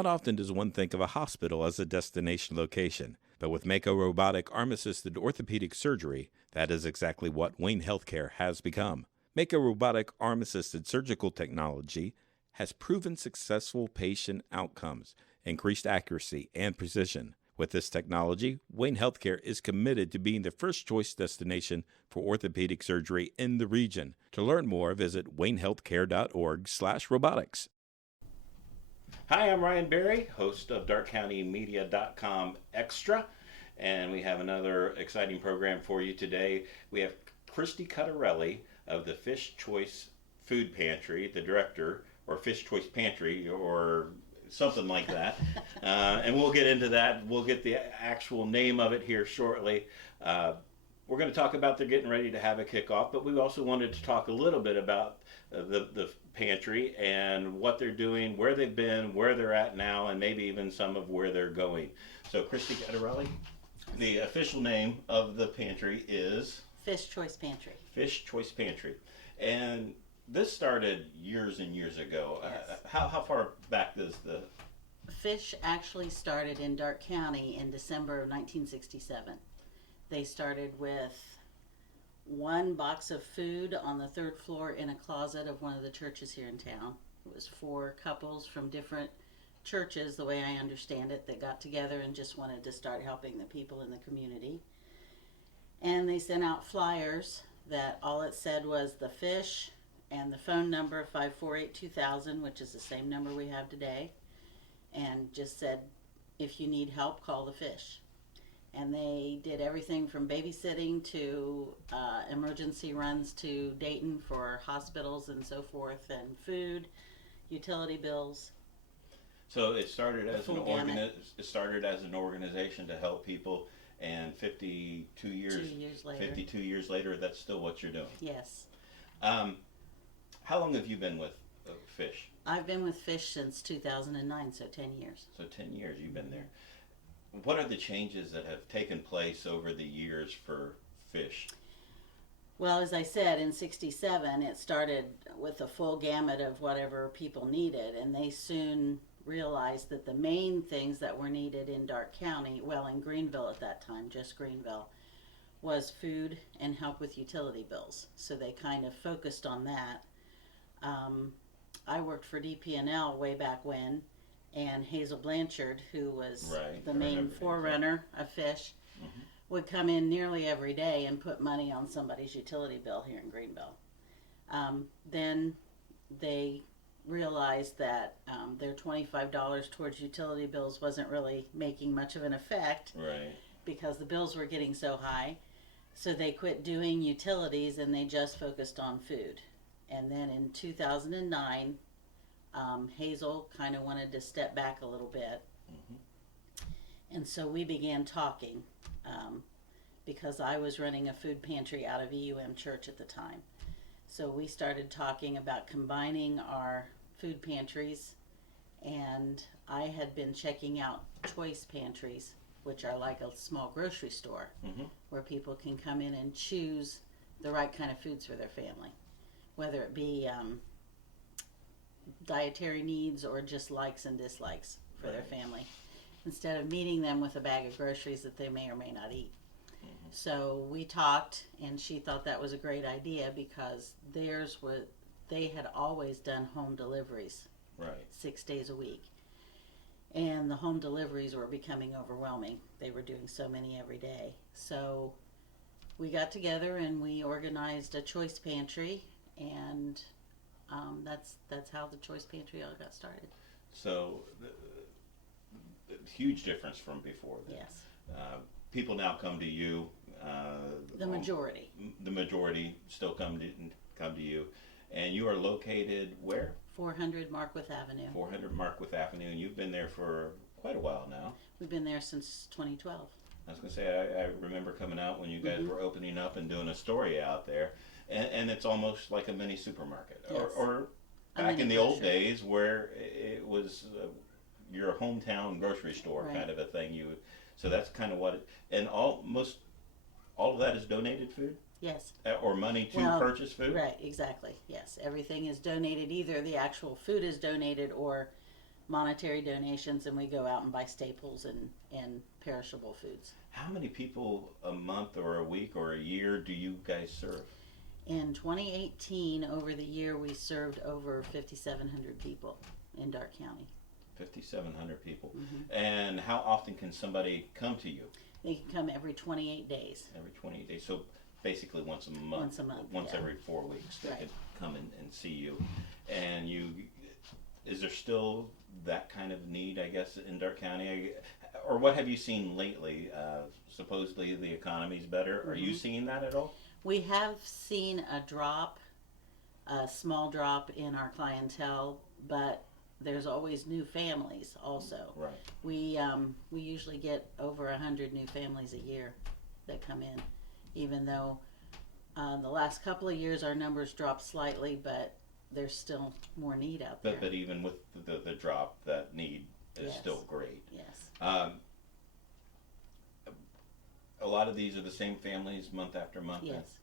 Not often does one think of a hospital as a destination location, but with Mako robotic arm-assisted orthopedic surgery, that is exactly what Wayne Healthcare has become. Mako robotic arm-assisted surgical technology has proven successful patient outcomes, increased accuracy, and precision. With this technology, Wayne Healthcare is committed to being the first choice destination for orthopedic surgery in the region. To learn more, visit waynehealthcare.org/robotics. Hi, I'm Ryan Berry, host of DarkeCountyMedia.com Extra, and we have another exciting program for you today. We have Christy Cottarelli of the Fish Choice Food Pantry, the director, or Fish Choice Pantry, or something like that. And we'll get into that. We'll get the actual name of it here shortly. We're going to talk about they're getting ready to have a kickoff, but we also wanted to talk a little bit about the pantry and what they're doing, where they've been, where they're at now, and maybe even some of where they're going. So, Christy Cottarelli, the official name of the pantry is? Fish Choice Pantry. Fish Choice Pantry. And this started years and years ago. Yes. How far back does the... Fish actually started in Darke County in December of 1967. They started with one box of food on the third floor in a closet of one of the churches here in town. It was 4 couples from different churches, the way I understand it, that got together and just wanted to start helping the people in the community. And they sent out flyers that all it said was the fish and the phone number 548-2000, which is the same number we have today, and just said, if you need help, call the fish. And they did everything from babysitting to emergency runs to Dayton for hospitals and so forth, and food, utility bills. So it started as It started as an organization to help people, and 52 years later, that's still what you're doing. Yes. How long have you been with Fish? I've been with Fish since 2009, so 10 years. So 10 years you've been there. What are the changes that have taken place over the years for Fish? Well, as I said, in 67, it started with a full gamut of whatever people needed, and they soon realized that the main things that were needed in Darke County, well, in Greenville at that time, just Greenville, was food and help with utility bills. So they kind of focused on that. I worked for DP&L way back when, and Hazel Blanchard, who was the main forerunner of Fish, would come in nearly every day and put money on somebody's utility bill here in Greenville. Then they realized that their $25 towards utility bills wasn't really making much of an effect, because the bills were getting so high. So they quit doing utilities and they just focused on food. And then in 2009, Hazel kind of wanted to step back a little bit. And so we began talking, because I was running a food pantry out of EUM Church at the time. So we started talking about combining our food pantries, and I had been checking out choice pantries, which are like a small grocery store, where people can come in and choose the right kind of foods for their family, whether it be dietary needs or just likes and dislikes for their family, instead of meeting them with a bag of groceries that they may or may not eat. So we talked, and she thought that was a great idea, because they had always done home deliveries 6 days a week. And the home deliveries were becoming overwhelming. They were doing so many every day. So we got together and we organized a choice pantry, and that's how the choice pantry all got started. So the huge difference from before then. Yes. People now come to you. The majority. The majority still come to you, and you are located where? 400 Marquith Avenue. 400 Marquith Avenue, and you've been there for quite a while now. We've been there since 2012. I was going to say, I remember coming out when you guys were opening up and doing a story out there, and it's almost like a mini supermarket, or back in the old days where it was your hometown grocery store kind of a thing. So that's kind of what and almost all of that is donated food? Yes. Or money to purchase food? Right, exactly. Yes, everything is donated. Either the actual food is donated or monetary donations, and we go out and buy staples and perishable foods. How many people a month or a week or a year do you guys serve? In 2018, over the year, we served over 5,700 people in Darke County. 5,700 people. Mm-hmm. And how often can somebody come to you? They can come every 28 days. Every 28 days. So basically once a month. Once a month. Once yeah. every 4 weeks they Right. could come and see you. And is there still that kind of need, I guess, in Darke County? Or what have you seen lately? Supposedly the economy's better. Are you seeing that at all? We have seen a small drop in our clientele, but there's always new families also. Right. We usually get over 100 new families a year that come in, even though the last couple of years our numbers dropped slightly, but there's still more need out there. But even with the drop, that need is Yes. still great. Yes. A lot of these are the same families month after month. Yes.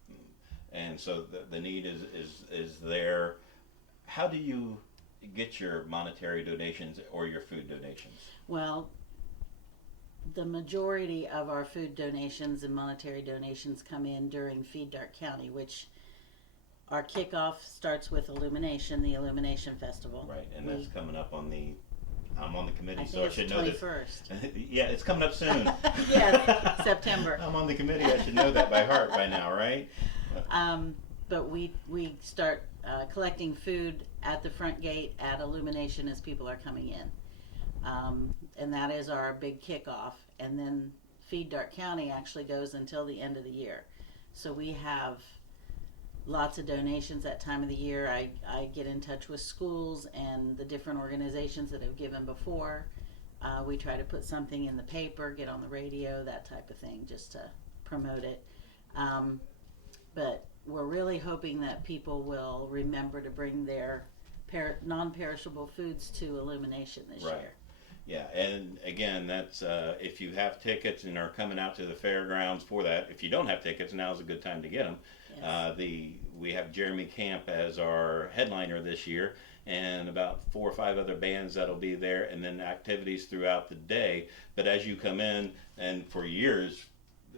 And so the need is there. How do you get your monetary donations or your food donations? Well, the majority of our food donations and monetary donations come in during Feed Darke County, which our kickoff starts with Illumination, the Illumination Festival. Right, and that's coming up on I'm on the committee, I so I should know think this. it's 21st. Yeah, it's coming up soon. Yes, September. I'm on the committee. I should know that by heart by now, right? But we start collecting food at the front gate at Illumination as people are coming in. And that is our big kickoff. And then Feed Darke County actually goes until the end of the year. So we have lots of donations that time of the year. I get in touch with schools and the different organizations that have given before. We try to put something in the paper, get on the radio, that type of thing, just to promote it. But we're really hoping that people will remember to bring their non-perishable foods to Illumination this Right. year. Yeah, and again, that's if you have tickets and are coming out to the fairgrounds for that. If you don't have tickets, now's a good time to get them. Yes. We have Jeremy Camp as our headliner this year, and about 4 or 5 other bands that'll be there, and then activities throughout the day. But as you come in, and for years,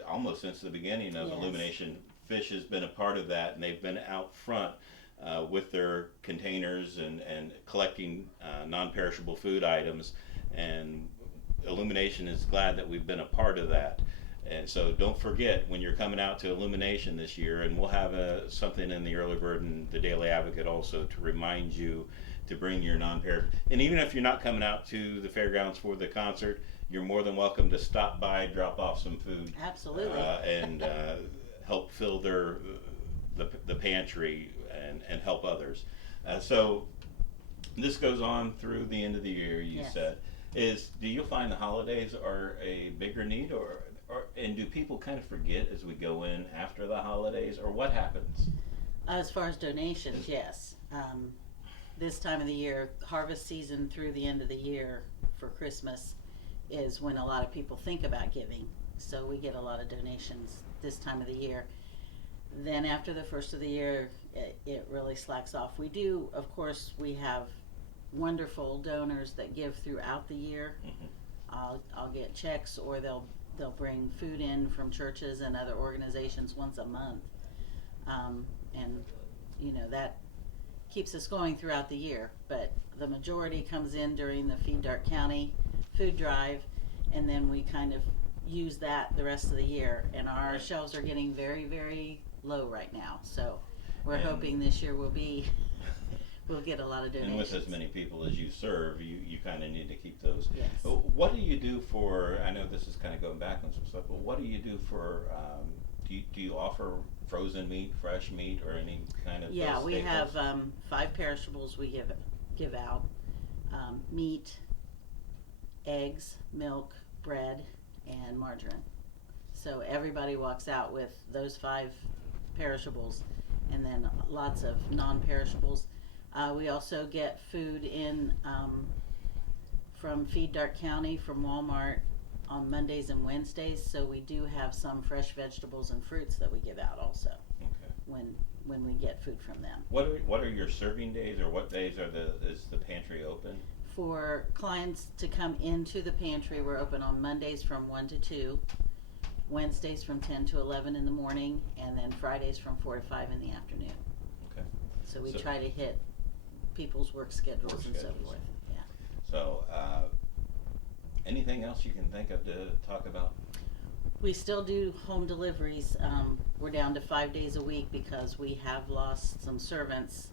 almost since the beginning of Yes. Illumination, Fish has been a part of that, and they've been out front with their containers and collecting non-perishable food items. And Illumination is glad that we've been a part of that. And so don't forget when you're coming out to Illumination this year, and we'll have something in the Early Bird and the Daily Advocate also to remind you to bring your non-perishable. And even if you're not coming out to the fairgrounds for the concert, you're more than welcome to stop by, drop off some food. Absolutely. And help fill the pantry and help others. So this goes on through the end of the year, you Yes. said. Do you find the holidays are a bigger need, and do people kind of forget as we go in after the holidays, or what happens? As far as donations, yes. This time of the year, harvest season through the end of the year for Christmas is when a lot of people think about giving. So we get a lot of donations this time of the year. Then after the first of the year, it really slacks off. We do, of course, we have wonderful donors that give throughout the year. Mhm. I'll get checks, or they'll bring food in from churches and other organizations once a month. And that keeps us going throughout the year, but the majority comes in during the Feed Darke County food drive, and then we kind of use that the rest of the year. And our shelves are getting very, very low right now, so we're hoping this year we'll get a lot of donations. And with as many people as you serve, you kind of need to keep those. Yes. What do you do for, I know this is kind of going back on some stuff, but what do you do for, do you offer frozen meat, fresh meat, or any kind of Yeah, those we have staples? 5 perishables we give out. Meat, eggs, milk, bread, and margarine. So everybody walks out with those 5 perishables, and then lots of non-perishables. We also get food in from Feed Darke County, from Walmart, on Mondays and Wednesdays. So we do have some fresh vegetables and fruits that we give out also Okay. when we get food from them. What are your serving days, or what days is the pantry open? for clients to come into the pantry, we're open on Mondays from 1 to 2, Wednesdays from 10 to 11 in the morning, and then Fridays from 4 to 5 in the afternoon. Okay. So we try to hit people's work schedules and so forth. Yeah. So, anything else you can think of to talk about? We still do home deliveries. We're down to 5 days a week because we have lost some servants.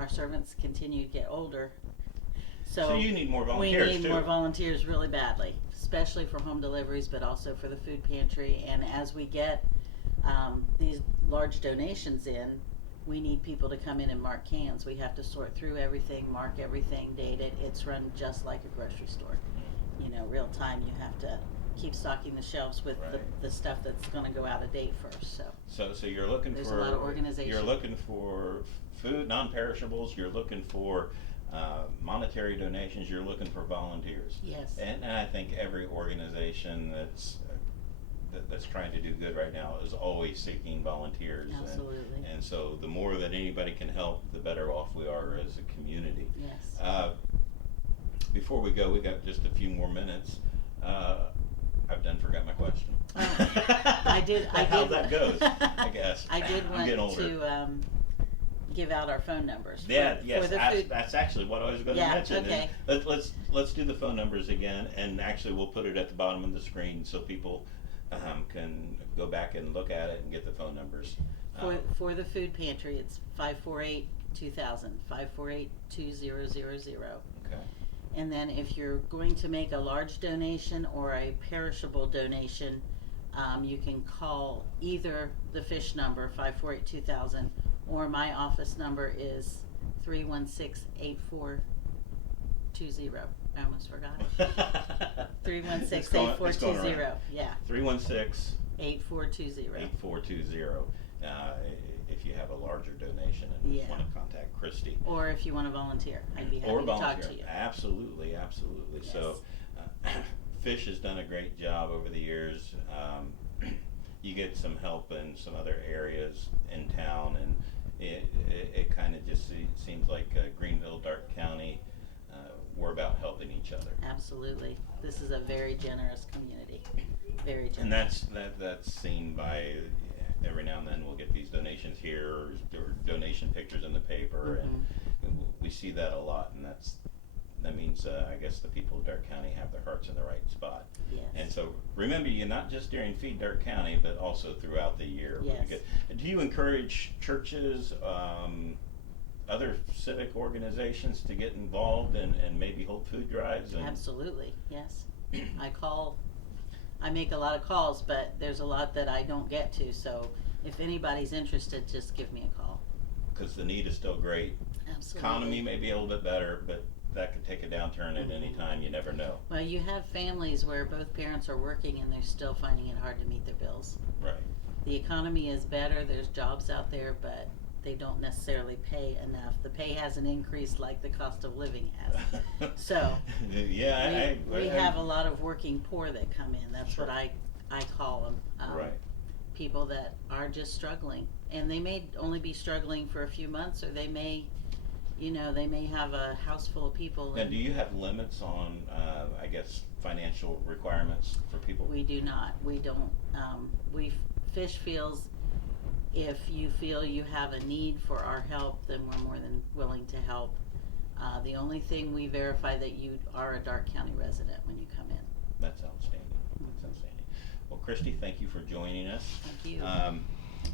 Our servants continue to get older. So you need more volunteers We need more volunteers really badly, especially for home deliveries, but also for the food pantry. And as we get these large donations in, we need people to come in and mark cans. We have to sort through everything, mark everything, date it. It's run just like a grocery store. You know, real time. You have to keep stocking the shelves with the stuff that's going to go out of date first. So you're looking there's for a lot of organization. You're looking for food, non-perishables. You're looking for monetary donations. You're looking for volunteers. Yes. And I think every organization that's trying to do good right now is always seeking volunteers. Absolutely. And so the more that anybody can help, the better off we are as a community. Yes. Before we go, we got just a few more minutes. I've forgot my question. I did. How that goes, I guess. I did I'm getting want older. to give out our phone numbers. Yeah, for yes, the food. that's actually what I was going to Yeah, mention. okay. Let's do the phone numbers again, and actually we'll put it at the bottom of the screen so people can go back and look at it and get the phone numbers. For the food pantry, it's 548-2000, 548-2000. Okay. And then if you're going to make a large donation or a perishable donation, you can call either the fish number, 548-2000, or my office number is 316-8420. I almost forgot. 316-8420. Yeah. 316 8420. 8420. If you have a larger donation and want to contact Christy. Or if you want to volunteer, I'd be happy to talk to you. Absolutely, absolutely. Yes. So, Fish has done a great job over the years. You get some help in some other areas in town, and it kind of just seems like Greenville, Darke County, we're about helping each other. Absolutely. This is a very generous community. Very generous. And that's seen by every now and then we'll get these donations here or donation pictures in the paper, and we see that a lot, and that means I guess the people of Darke County have their hearts in the right spot. Yes. And so remember, you not just during Feed Darke County, but also throughout the year. Yes. Do you encourage churches, other civic organizations to get involved and maybe hold food drives? Absolutely, yes. I make a lot of calls, but there's a lot that I don't get to, so if anybody's interested, just give me a call. Because the need is still great. Absolutely. Economy may be a little bit better, but that could take a downturn at any time. You never know. Well, you have families where both parents are working and they're still finding it hard to meet their bills. Right. The economy is better, there's jobs out there, but they don't necessarily pay enough. The pay hasn't increased like the cost of living has. So yeah, we have a lot of working poor that come in. That's Sure. what I call them. Right. People that are just struggling, and they may only be struggling for a few months, or they may have a house full of people. Now, do you have limits on, I guess, financial requirements for people? We do not. We don't. Fish feels if you feel you have a need for our help, then we're more than willing to help. The only thing we verify that you are a Darke County resident when you come in. That's outstanding. That's outstanding. Well, Christy, thank you for joining us. Thank you.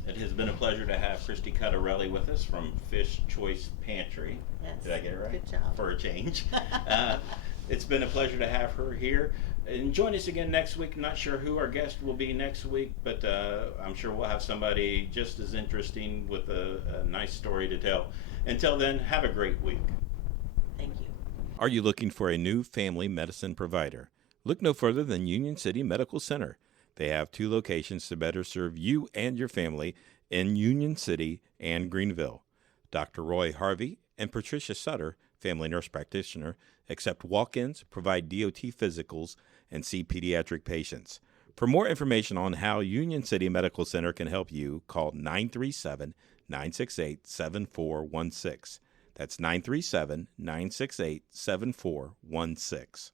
It has been a pleasure to have Christy Cuttarelli with us from Fish Choice Pantry. Yes. Did I get it right? Good job. For a change. It's been a pleasure to have her here. And join us again next week. Not sure who our guest will be next week, but I'm sure we'll have somebody just as interesting with a nice story to tell. Until then, have a great week. Thank you. Are you looking for a new family medicine provider? Look no further than Union City Medical Center. They have 2 locations to better serve you and your family in Union City and Greenville. Dr. Roy Harvey and Patricia Sutter, family nurse practitioner, accept walk-ins, provide DOT physicals, and see pediatric patients. For more information on how Union City Medical Center can help you, call 937-968-7416. That's 937-968-7416.